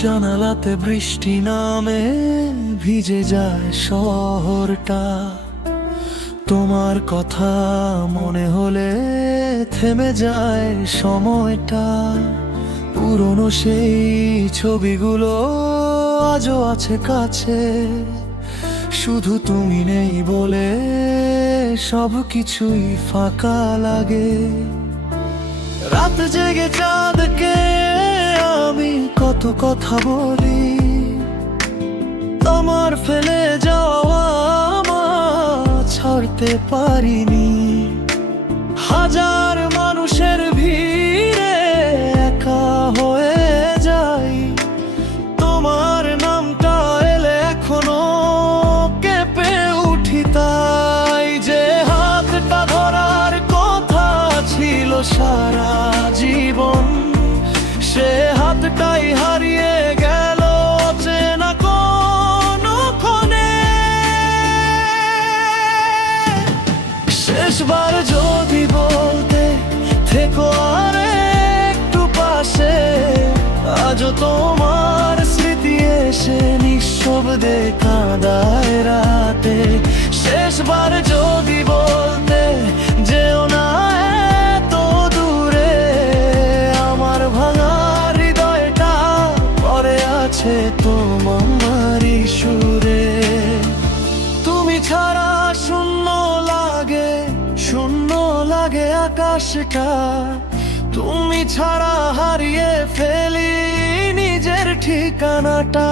জানালাতে বৃষ্টি নামে, ভিজে যায় শহরটা। তোমার কথা মনে হলে থেমে যায় সময়টা। পুরনো সেই ছবিগুলো আজও আছে কাছে, শুধু তুমি নেই বলে সব কিছুই ফাঁকা লাগে। রাত জেগে চাঁদকে আমি কত কথা বলি, তোমার ফেলে যাওয়া আমার ছাড়তে পারিনি। হাজার মানুষের ভিড়ে একা হয়ে যাই, তোমার নামটা এলে এখনো কেঁপে উঠি। তাই যে হাতটা ধরার কথা ছিল সারা জীবন, সে হাতটাই হারিয়ে গেল চেনা কোনো ক্ষণে। শেষবার যদি বলতে থেকো আর একটু পাশে, আজও তোমার স্মৃতি এসে নিঃশব্দে কাঁদায় রাতে। শেষবার যদি বলতে যেও না এত দূরে, আমার ভাঙা হৃদয়টা পড়ে আছে তোমারই সুরে। তুমি ছাড়া শূন্য লাগে, শূন্য লাগে আকাশটা। তুমি ছাড়া হারিয়ে ফেলি নিজের ঠিকানাটা।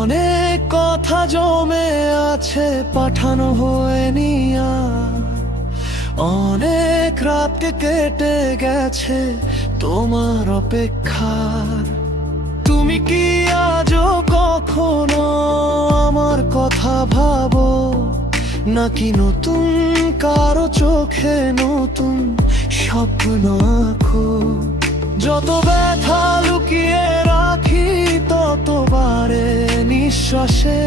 অনেক কথা জমে আছে পাঠানো হয়নি আর, অনেক রাত কেটে গেছে তোমার অপেক্ষার। তুমি কি আজও কখনো আমার কথা ভাবো, নাকি নতুন কারো চোখে নতুন স্বপ্ন আঁকো? যত ব্যথা লুকিয়ে রাখি ততবারে নিঃশ্বাসে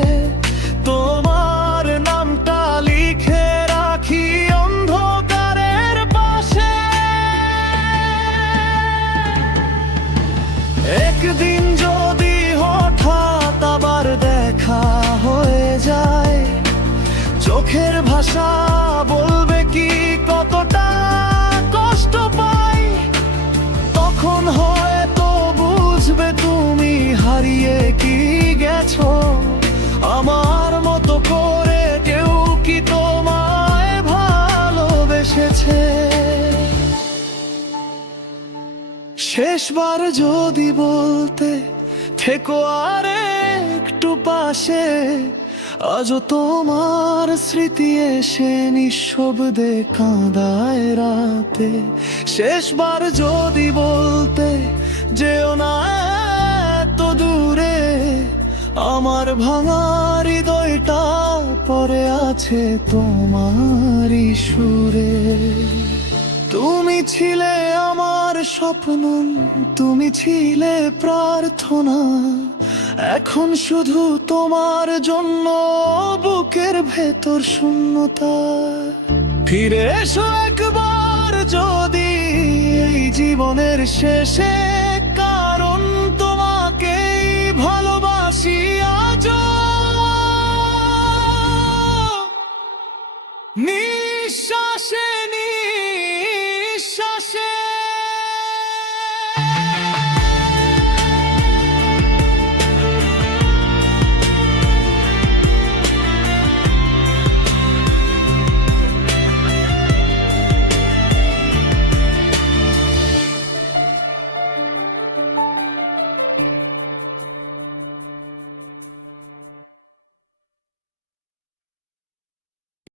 তোমার নামটা লিখে রাখি অন্ধকারের পাশে। একদিন যদি হঠাৎ আবার দেখা হয়ে যায়, চোখের ভাষা বলবে কি কতটা কষ্ট পাই। তখন হয়তো বুঝবে তুমি হারিয়ে কি গেছো, আমার মতো করে কেউ কি তোমায় ভালোবেসেছে। শেষবার যদি বলতে থেকো আর একটু পাশে, আজও তোমার স্মৃতি এসে নিঃশব্দে কাঁদায় রাতে। শেষবার যদি বলতে যেও না এত দূরে, আমার ভাঙা হৃদয়টা পড়ে আছে তোমারই সুরে। তুমি ছিলে আমার স্বপ্ন, তুমি ছিলে প্রার্থনা, এখন শুধু তোমার জন্য বুকের ভেতর শূন্যতা। ফিরে এসো একবার যদি এই জীবনের শেষে